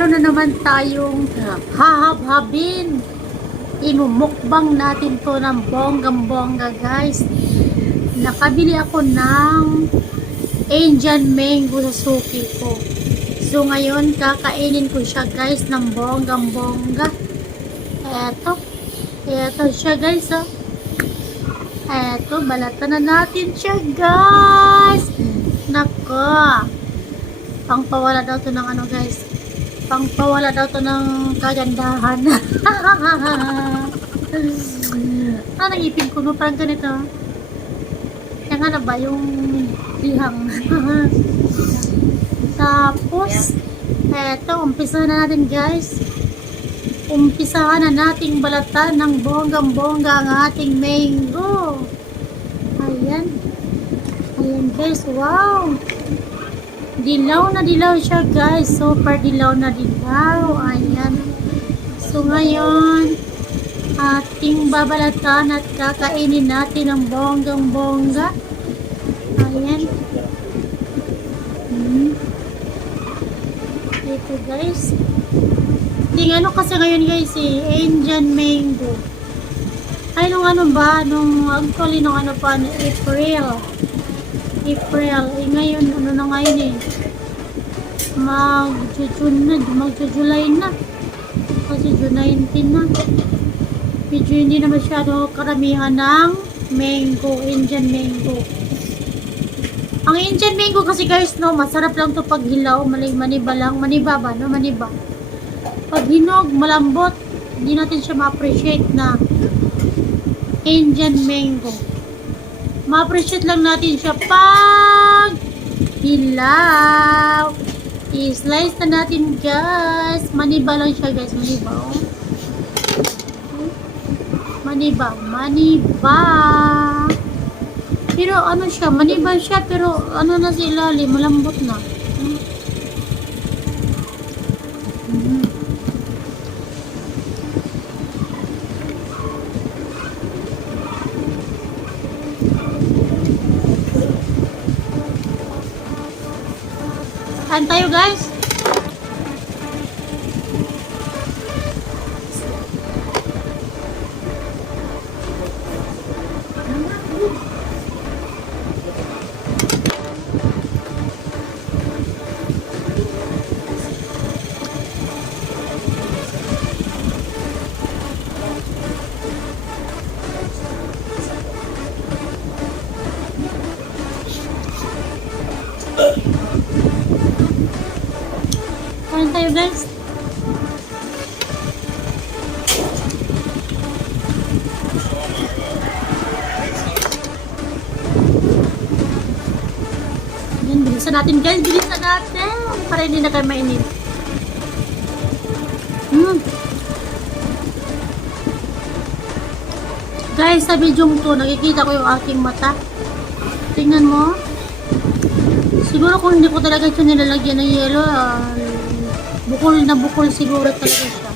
naman tayong hahab-habin. Imumukbang natin to ng bonggang-bongga guys. Nakabili ako ng Indian mango sa suki ko. So ngayon, kakainin ko siya guys ng bonggang-bongga. Eto. Eto siya guys oh. Eto, balatan na natin siya guys. Nako. Pangpawala daw to ng ano guys. Pangpawala daw to ng kagandahan. ah, nangipin ko no parang ganito. Kaya nga na ba yung bihang. Tapos, eto, umpisahan na natin guys. Umpisahan na nating balatan ng bonggang-bongga ang ating mango. Ayan. Ayan guys, wow. Dilaw na dilaw siya guys. Super dilaw na dilaw. Ayan. So ngayon, ating babalatan at kakainin natin ang bonggang-bongga. Ayan. Hmm. Ito guys. Ting ano kasi ngayon guys eh, Indian mango. Ay nung ano ba, nung actually nung ano pa, April. April. Eh ngayon, ano na ngayon eh. Mag-June na, mag-July na. Kasi June 19 na. Medyo hindi na masyado karamihan ng mango, Indian mango. Ang Indian mango kasi guys, no, masarap lang to pag hilaw, maniba lang, maniba ba, no, maniba. Pag hinog, malambot, hindi natin siya ma-appreciate na Indian mango. Ma-appreciate lang natin siya pag hilaw. I-slice na natin guys. Maniba lang siya guys, maniba. Oh. Maniba, maniba. Pero ano siya, maniba siya pero ano na sa ilalim, malambot na. Tayo guys. Tayo guys. Yan, bilisan natin guys. Bilisan natin. Para hindi na kayo mainit. Hmm. Guys, sa video to, nakikita ko yung aking mata. Tingnan mo. Siguro kung hindi ko talaga ito nilalagyan ng yelo, ah, bukol na bukol siguro talaga siya.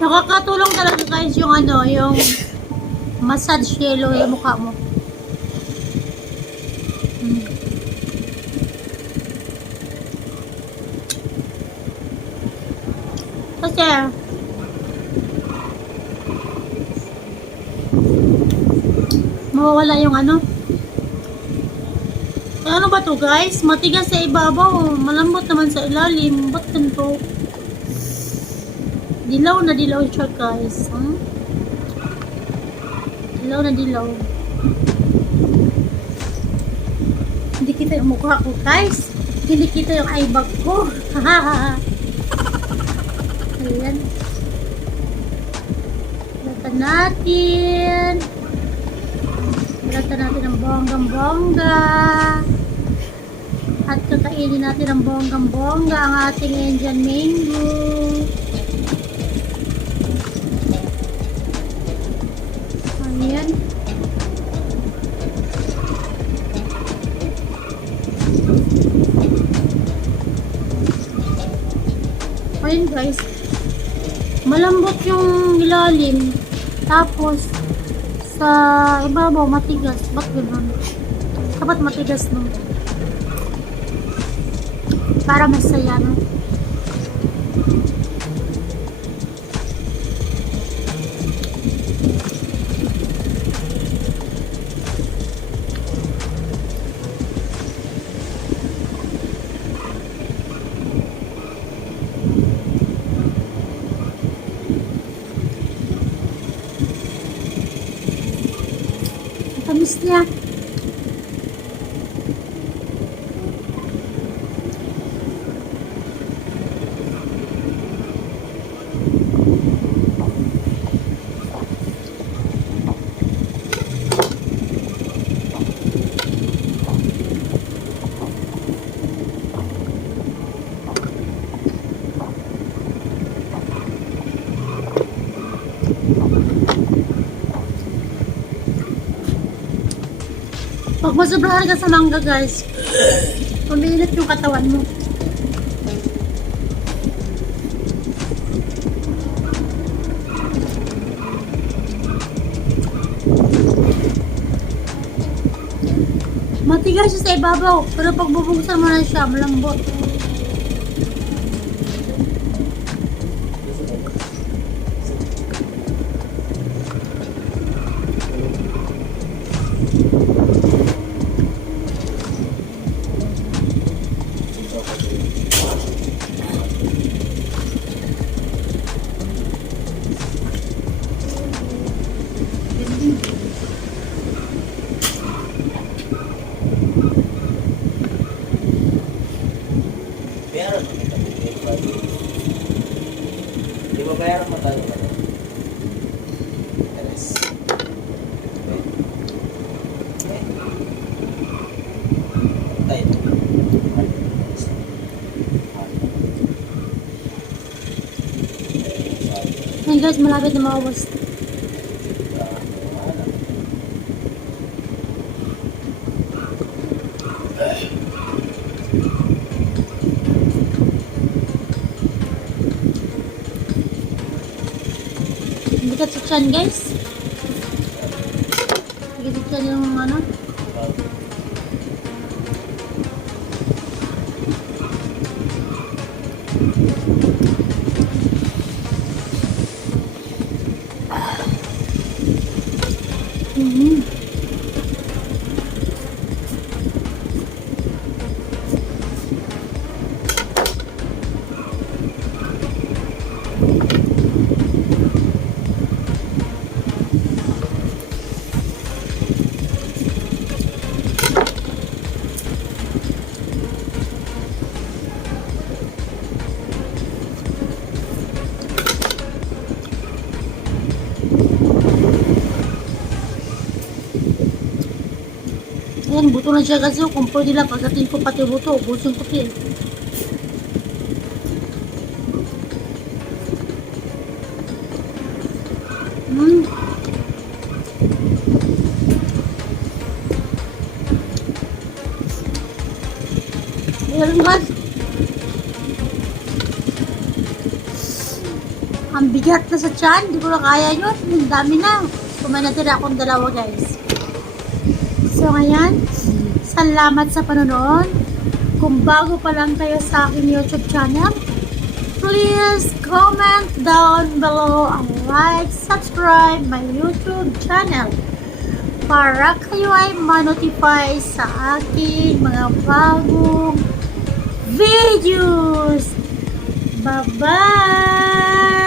Nakakatulong talaga guys yung ano, yung massage yelo sa mukha mo. Hmm. Kasi, mawawala yung ano. Ano ba to guys? Matigas sa ibabaw. Malambot naman sa ilalim. Ba't ganito? Dilaw na dilaw siya guys. Hmm? Dilaw na dilaw. Hindi kita yung mukha ko guys. Hindi kita yung eye bag ko. Ayan. Lata natin. Lata natin ang bonggang-bongga. At kakainin natin ang bonggang-bongga ang ating Indian mango. Ayan. Ayun guys. Malambot yung ilalim. Tapos, Sa ibabaw, matigas. Ba't ganun? Dapat matigas no? Para masaya no? Ang Pag masobrahan ka sa mangga guys, umiinit yung katawan mo. Matigas siya sa ibabaw, pero pag bubuksan mo na siya, malambot. Bayaran mo tayo? Guys, malapit na maubos. Guys. Hindi ka yung ano. Ayan, buto na siya kasi kung pwede lang pagdating ko pati buto, ubusin ko eh. Hmm. Meron guys. Ang bigat na sa tiyan, hindi ko na kaya yun. Ang dami na. Kumain na tira akong dalawa guys. So, ngayon, salamat sa panonood. Kung bago pa lang kayo sa aking YouTube channel, please comment down below and like, subscribe my YouTube channel para kayo ay ma-notify sa aking mga bagong videos. Bye-bye!